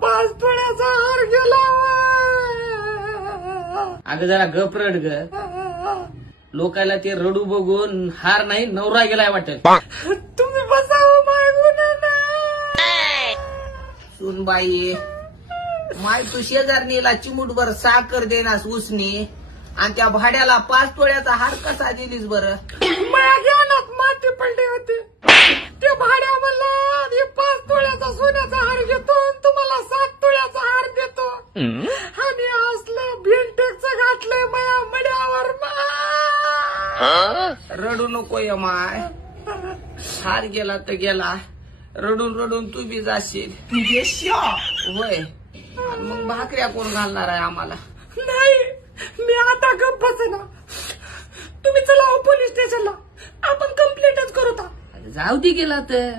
पाच तोळ्याचा हार गेला. अगं जरा गप रड ग. लोकायला ते रडू बघून हार नाही नवरा गेलाय वाटेल. तुम्ही बसावं मागून. सुनबाई माय तू शेजारणीला चिमूटभर साखर देनास उसनी आणि त्या भाड्याला 5 तोळ्याचा हार कसा दिलीस बरं? माझ्या ज्ञानात माती पडली होती. ते भाड्या म्हणला 5 तोळ्याचा सोन्याचा हार घेतो तुम्हाला 7 तोळ्याचा हार देतो आणि असलं भिंटेचं घातलंय माझ्या मड्यावर. रडू नको ये माय. हार गेला तर गेला. रडून रडून तू बी जाशील. होय मग भाकऱ्या कोण घालणार आहे आम्हाला? नाही मी आता गप्प बसेना. तुम्ही चला पोलीस स्टेशनला आपण कंप्लेंटच करू. जाऊ दे गेला तर